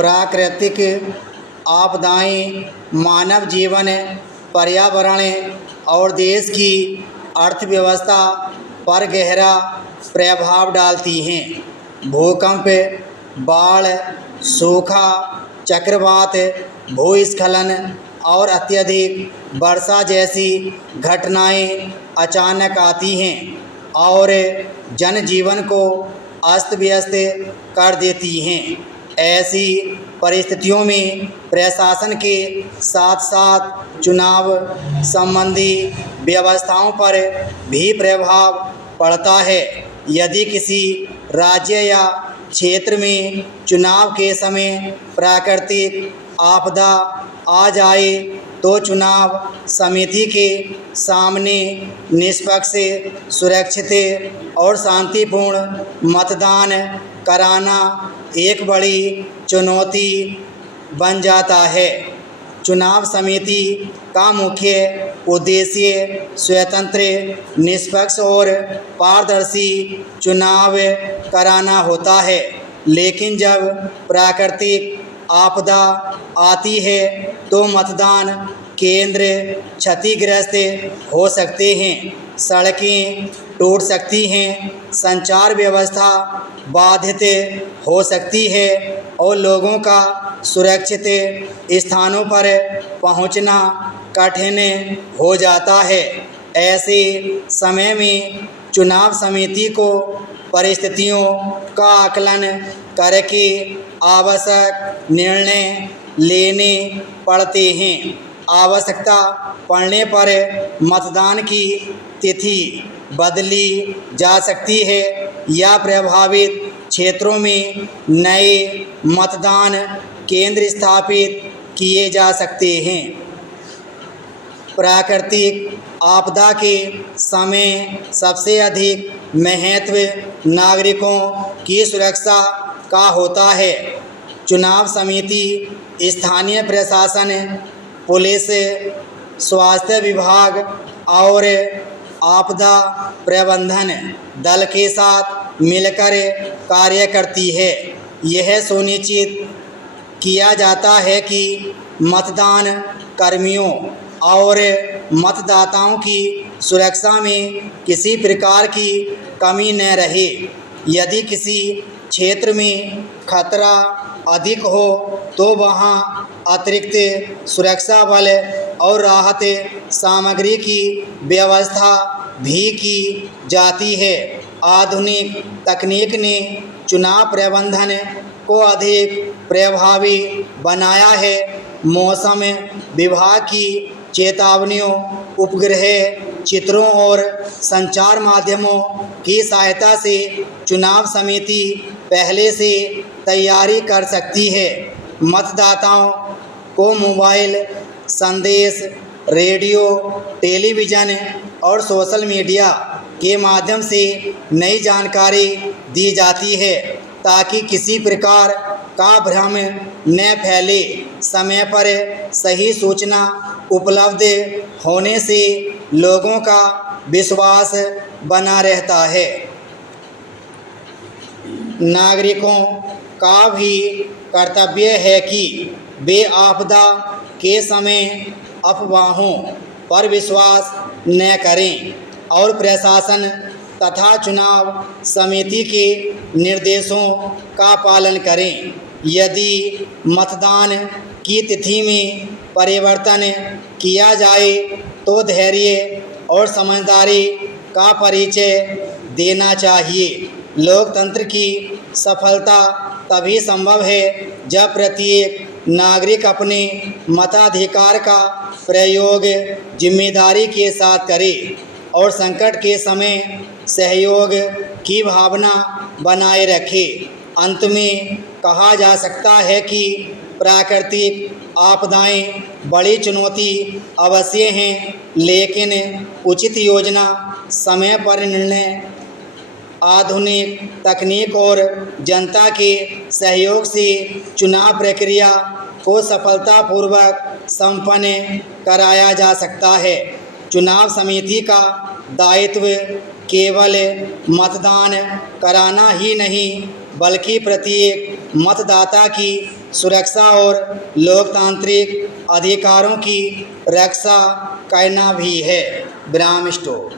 प्राकृतिक आपदाएं मानव जीवन, पर्यावरण और देश की अर्थव्यवस्था पर गहरा प्रभाव डालती हैं। भूकंप, बाढ़, सूखा, चक्रवात, भूस्खलन और अत्यधिक वर्षा जैसी घटनाएं अचानक आती हैं और जनजीवन को अस्त व्यस्त कर देती हैं। ऐसी परिस्थितियों में प्रशासन के साथ साथ चुनाव संबंधी व्यवस्थाओं पर भी प्रभाव पड़ता है। यदि किसी राज्य या क्षेत्र में चुनाव के समय प्राकृतिक आपदा आ जाए तो चुनाव समिति के सामने निष्पक्ष, सुरक्षित और शांतिपूर्ण मतदान कराना एक बड़ी चुनौती बन जाता है। चुनाव समिति का मुख्य उद्देश्य स्वतंत्र, निष्पक्ष और पारदर्शी चुनाव कराना होता है, लेकिन जब प्राकृतिक आपदा आती है तो मतदान केंद्र क्षतिग्रस्त हो सकते हैं, सड़कें टूट सकती हैं, संचार व्यवस्था बाधित हो सकती है और लोगों का सुरक्षित स्थानों पर पहुंचना कठिन हो जाता है। ऐसे समय में चुनाव समिति को परिस्थितियों का आकलन करके आवश्यक निर्णय लेने पड़ते हैं। आवश्यकता पड़ने पर मतदान की तिथि बदली जा सकती है या प्रभावित क्षेत्रों में नए मतदान केंद्र स्थापित किए जा सकते हैं। प्राकृतिक आपदा के समय सबसे अधिक महत्व नागरिकों की सुरक्षा का होता है। चुनाव समिति स्थानीय प्रशासन, पुलिस, स्वास्थ्य विभाग और आपदा प्रबंधन दल के साथ मिलकर कार्य करती है। यह सुनिश्चित किया जाता है कि मतदान कर्मियों और मतदाताओं की सुरक्षा में किसी प्रकार की कमी न रहे। यदि किसी क्षेत्र में खतरा अधिक हो तो वहां अतिरिक्त सुरक्षा बल और राहत सामग्री की व्यवस्था भी की जाती है। आधुनिक तकनीक ने चुनाव प्रबंधन को अधिक प्रभावी बनाया है। मौसम विभाग की चेतावनियों, उपग्रह चित्रों और संचार माध्यमों की सहायता से चुनाव समिति पहले से तैयारी कर सकती है। मतदाताओं को मोबाइल संदेश, रेडियो, टेलीविज़न और सोशल मीडिया के माध्यम से नई जानकारी दी जाती है ताकि किसी प्रकार का भ्रम न फैले। समय पर सही सूचना उपलब्ध होने से लोगों का विश्वास बना रहता है। नागरिकों का भी कर्तव्य है कि वे आपदा के समय अफवाहों पर विश्वास न करें और प्रशासन तथा चुनाव समिति के निर्देशों का पालन करें। यदि मतदान की तिथि में परिवर्तन किया जाए तो धैर्य और समझदारी का परिचय देना चाहिए। लोकतंत्र की सफलता तभी संभव है जब प्रत्येक नागरिक अपने मताधिकार का प्रयोग जिम्मेदारी के साथ करे और संकट के समय सहयोग की भावना बनाए रखे। अंत में कहा जा सकता है कि प्राकृतिक आपदाएं बड़ी चुनौती अवश्य हैं, लेकिन उचित योजना, समय पर निर्णय, आधुनिक तकनीक और जनता के सहयोग से चुनाव प्रक्रिया को सफलतापूर्वक संपन्न कराया जा सकता है। चुनाव समिति का दायित्व केवल मतदान कराना ही नहीं, बल्कि प्रत्येक मतदाता की सुरक्षा और लोकतांत्रिक अधिकारों की रक्षा करना भी है। विराम स्टॉप।